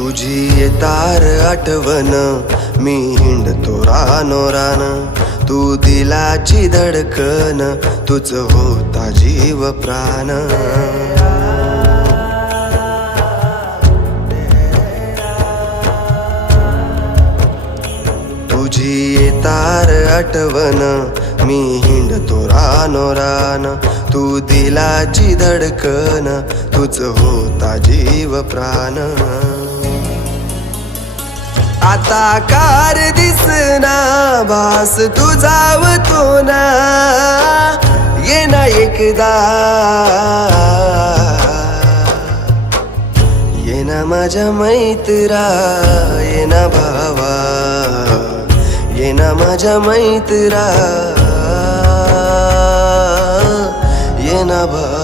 तुझी येतार आठवण मी हिंडतो रानोरान, तू दिलाची धडकन, तुझ होता जीव प्राण. तुझी येतार आठवण मी हिंडतो रानोरान, तू दिलाची धडकन, तुझ होता जीव प्राण. आता कार दिसना भास तुझावतो ना, ये ना एकदा, ये ना माझ्या मैत्रा, ये ना भावा, ये ना माझ्या मैत्रा, ये ना भावा.